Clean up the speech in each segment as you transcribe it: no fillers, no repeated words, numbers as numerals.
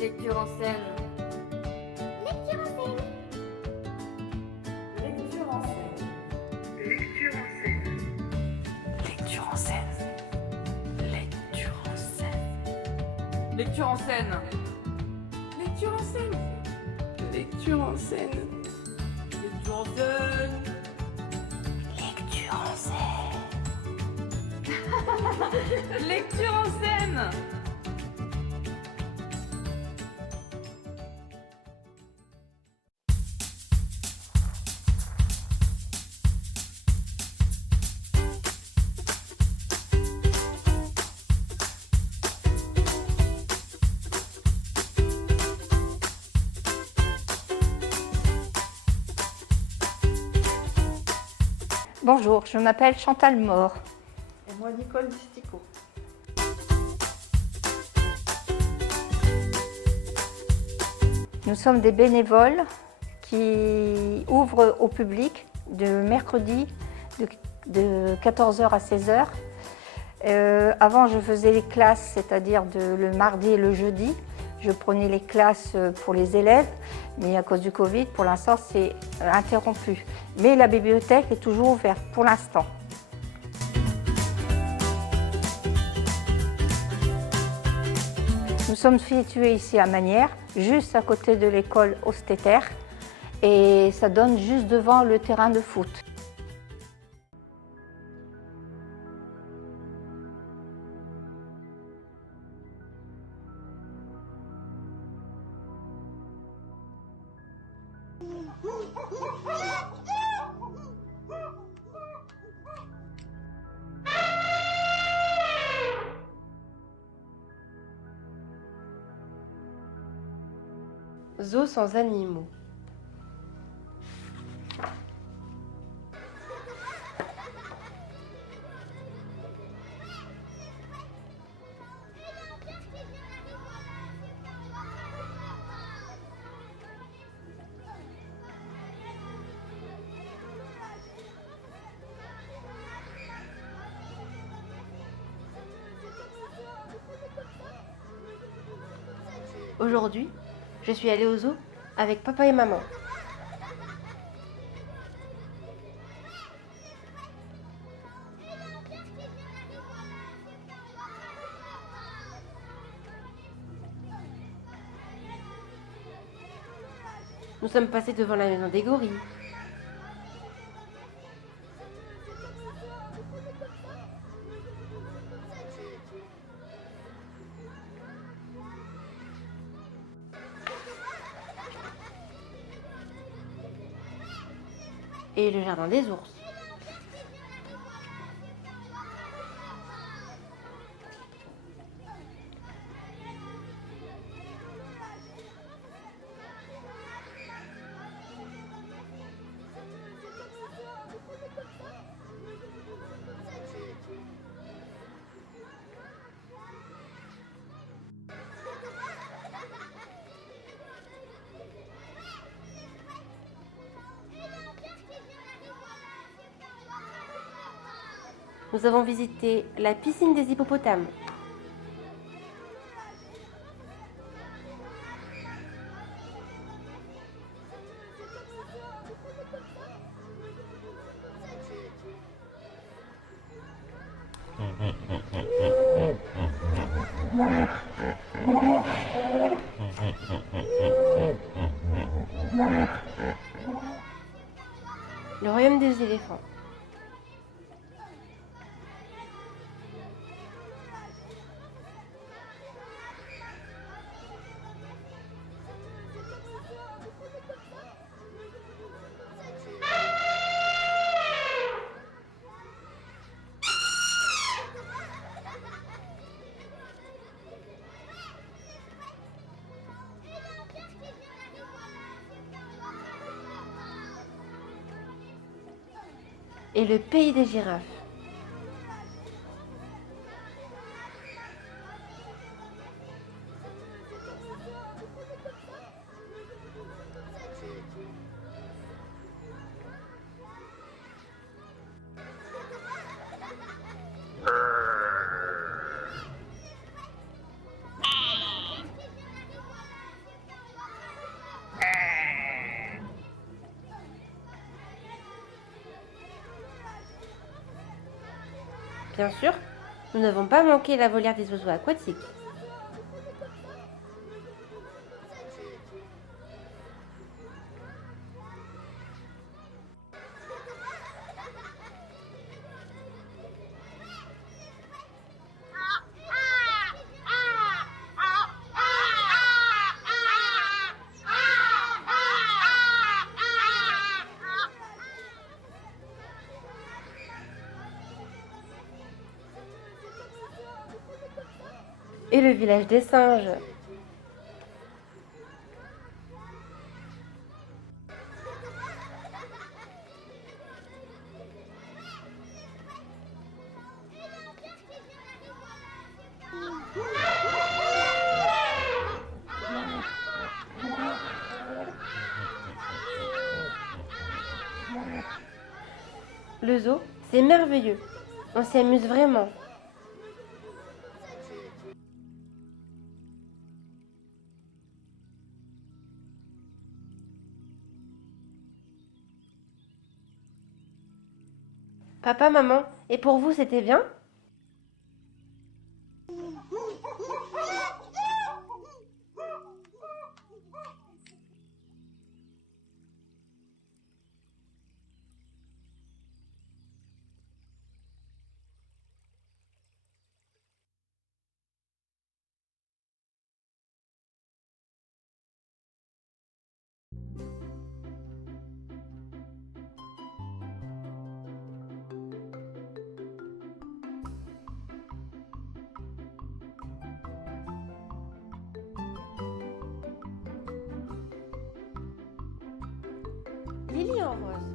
Lecture en scène. Lecture en scène. Lecture en scène. Lecture en scène. Lecture en scène. Lecture en scène. Lecture en scène. Lecture en scène. Lecture en scène. Lecture en scène. Lecture en scène. Bonjour, je m'appelle Chantal Mort. Et moi, Nicole Distico. Nous sommes des bénévoles qui ouvrent au public de mercredi de 14h à 16h. Avant, je faisais les classes, c'est-à-dire le mardi et le jeudi. Je prenais les classes pour les élèves, mais à cause du Covid, pour l'instant, c'est interrompu. Mais la bibliothèque est toujours ouverte pour l'instant. Nous sommes situés ici à Magnières, juste à côté de l'école Hostether, et ça donne juste devant le terrain de foot. Zoo sans animaux. Aujourd'hui, je suis allée au zoo avec papa et maman. Nous sommes passés devant la maison des gorilles. Et le jardin des ours. Nous avons visité la piscine des hippopotames. Le royaume des éléphants. Et le pays des girafes. Bien sûr, nous n'avons pas manqué la volière des oiseaux aquatiques. Et le village des singes. Le zoo, c'est merveilleux. On s'y amuse vraiment. Papa, maman, et pour vous, c'était bien? Lily en rose.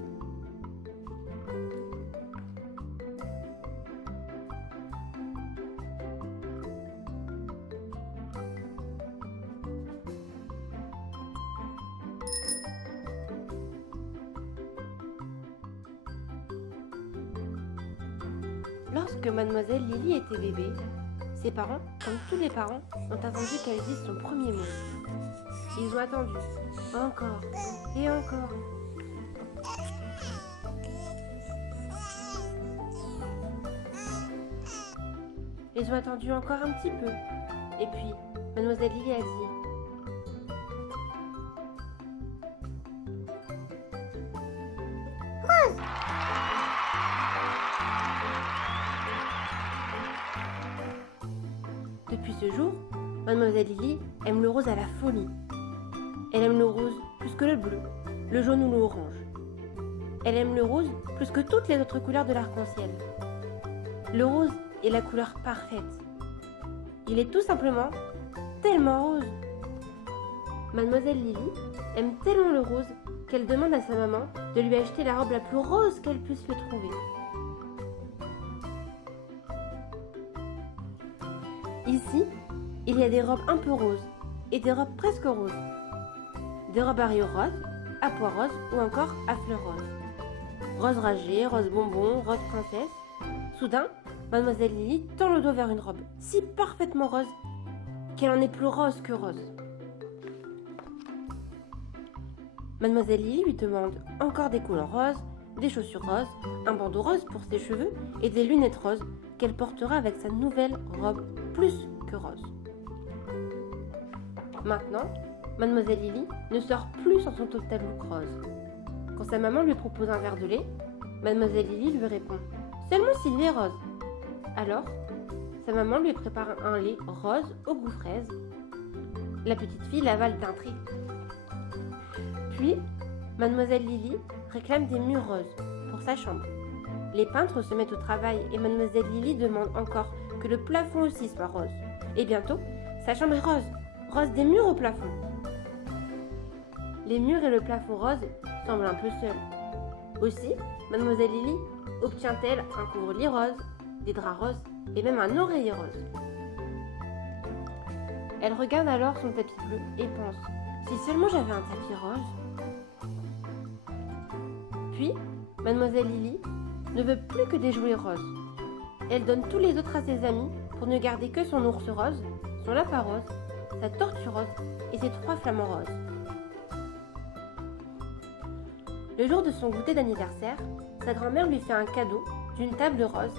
Lorsque mademoiselle Lily était bébé, ses parents, comme tous les parents, ont attendu qu'elle dise son premier mot. Ils ont attendu, encore et encore. Ils ont attendu encore un petit peu. Et puis, mademoiselle Lily a dit: Depuis ce jour, mademoiselle Lily aime le rose à la folie. Elle aime le rose plus que le bleu, le jaune ou l'orange. Elle aime le rose plus que toutes les autres couleurs de l'arc-en-ciel. Le rose est la couleur parfaite. Il est tout simplement tellement rose. Mademoiselle Lily aime tellement le rose qu'elle demande à sa maman de lui acheter la robe la plus rose qu'elle puisse lui trouver. Ici, il y a des robes un peu roses et des robes presque roses. Des robes à rayures roses, à pois roses ou encore à fleurs roses. Rose ragée, rose bonbon, rose princesse. Soudain, mademoiselle Lily tend le dos vers une robe si parfaitement rose qu'elle en est plus rose que rose. Mademoiselle Lily lui demande encore des couleurs roses, des chaussures roses, un bandeau rose pour ses cheveux et des lunettes roses qu'elle portera avec sa nouvelle robe plus que rose. Maintenant, mademoiselle Lily ne sort plus sans son total look rose. Quand sa maman lui propose un verre de lait, mademoiselle Lily lui répond: seulement s'il est rose. Alors, sa maman lui prépare un lait rose au goût fraise. La petite fille l'avale d'intrigue. Puis, mademoiselle Lily réclame des murs roses pour sa chambre. Les peintres se mettent au travail et mademoiselle Lily demande encore que le plafond aussi soit rose. Et bientôt, sa chambre est rose, rose des murs au plafond. Les murs et le plafond rose semblent un peu seuls. Aussi, mademoiselle Lily obtient-elle un couvre-lit rose, des draps roses et même un oreiller rose. Elle regarde alors son tapis bleu et pense: si seulement j'avais un tapis rose. Puis, mademoiselle Lily ne veut plus que des jouets roses. Elle donne tous les autres à ses amis pour ne garder que son ours rose, son lapin rose, sa tortue rose et ses 3 flamants roses. Le jour de son goûter d'anniversaire, sa grand-mère lui fait un cadeau d'une table rose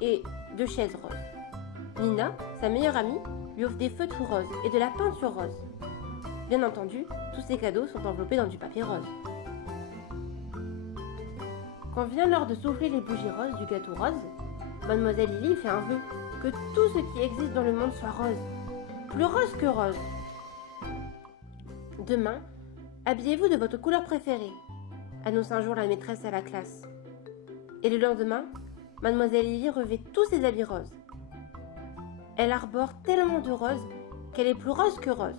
et 2 chaises roses. Nina, sa meilleure amie, lui offre des feutres roses et de la peinture rose. Bien entendu, tous ces cadeaux sont enveloppés dans du papier rose. Quand vient l'heure de souffler les bougies roses du gâteau rose, Mademoiselle Lily fait un vœu que tout ce qui existe dans le monde soit rose, plus rose que rose. Demain, habillez-vous de votre couleur préférée, annonce un jour la maîtresse à la classe. Et le lendemain, Mademoiselle Lily revêt tous ses habits roses. Elle arbore tellement de roses qu'elle est plus rose que rose,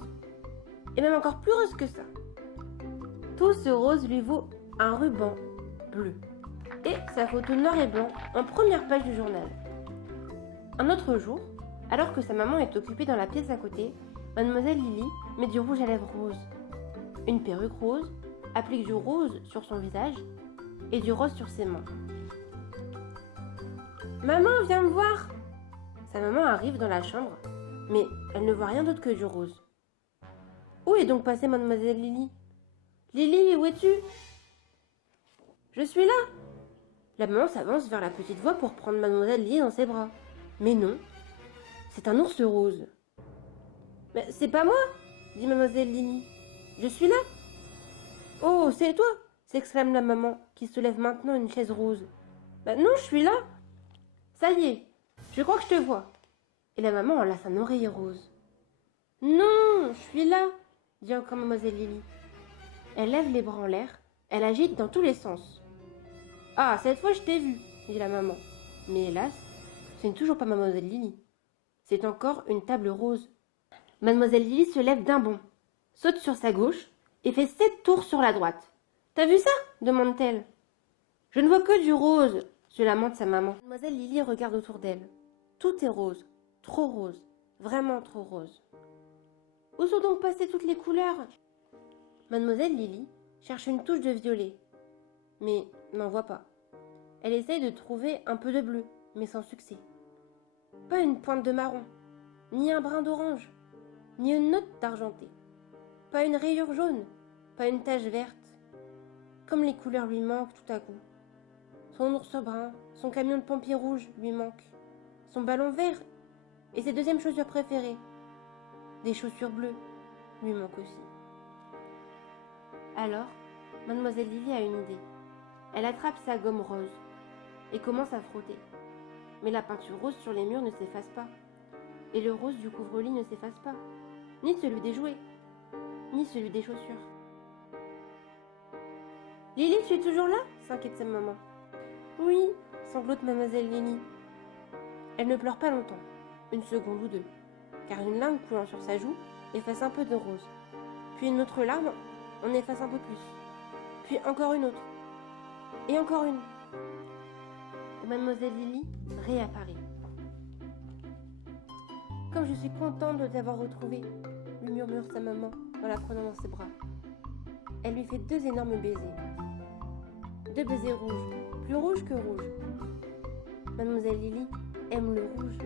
et même encore plus rose que ça. Tout ce rose lui vaut un ruban bleu et sa photo noir et blanc en première page du journal. Un autre jour, alors que sa maman est occupée dans la pièce à côté, Mademoiselle Lily met du rouge à lèvres rose, une perruque rose, applique du rose sur son visage et du rose sur ses mains. « Maman, viens me voir !» Sa maman arrive dans la chambre, mais elle ne voit rien d'autre que du rose. Où est donc passée Mademoiselle Lily ? Lily, où es-tu ? Je suis là ! La maman s'avance vers la petite voix pour prendre Mademoiselle Lily dans ses bras. Mais non, c'est un ours rose. Mais c'est pas moi, dit Mademoiselle Lily. Je suis là. Oh, c'est toi, s'exclame la maman, qui soulève maintenant une chaise rose. Non, je suis là. Ça y est, je crois que je te vois. Et la maman enlace un oreiller rose. Non, je suis là, dit encore Mademoiselle Lily. Elle lève les bras en l'air, elle agite dans tous les sens. Ah, cette fois je t'ai vu, dit la maman. Mais hélas, ce n'est toujours pas Mademoiselle Lily. C'est encore une table rose. Mademoiselle Lily se lève d'un bond, saute sur sa gauche et fait 7 tours sur la droite. T'as vu ça ? Demande-t-elle. Je ne vois que du rose, se lamente sa maman. Mademoiselle Lily regarde autour d'elle. Tout est rose, trop rose, vraiment trop rose. Où sont donc passées toutes les couleurs ? Mademoiselle Lily cherche une touche de violet, mais n'en voit pas. Elle essaye de trouver un peu de bleu, mais sans succès. Pas une pointe de marron, ni un brin d'orange, ni une note d'argenté. Pas une rayure jaune, pas une tache verte. Comme les couleurs lui manquent tout à coup. Son ours brun, son camion de pompiers rouge lui manque. Son ballon vert et ses deuxièmes chaussures préférées. Des chaussures bleues lui manquent aussi. Alors, Mademoiselle Lily a une idée. Elle attrape sa gomme rose et commence à frotter. Mais la peinture rose sur les murs ne s'efface pas. Et le rose du couvre-lit ne s'efface pas. Ni celui des jouets, ni celui des chaussures. Lily, tu es toujours là ? S'inquiète sa maman. Oui, sanglote Mademoiselle Lily. Elle ne pleure pas longtemps, une seconde ou deux, car une larme coulant sur sa joue efface un peu de rose. Puis une autre larme en efface un peu plus. Puis encore une autre. Et encore une. Et Mademoiselle Lily réapparaît. Comme je suis contente de t'avoir retrouvée, lui murmure sa maman en la prenant dans ses bras. Elle lui fait 2 énormes baisers. 2 baisers rouges, plus rouges que rouges. Mademoiselle Lily aime le rouge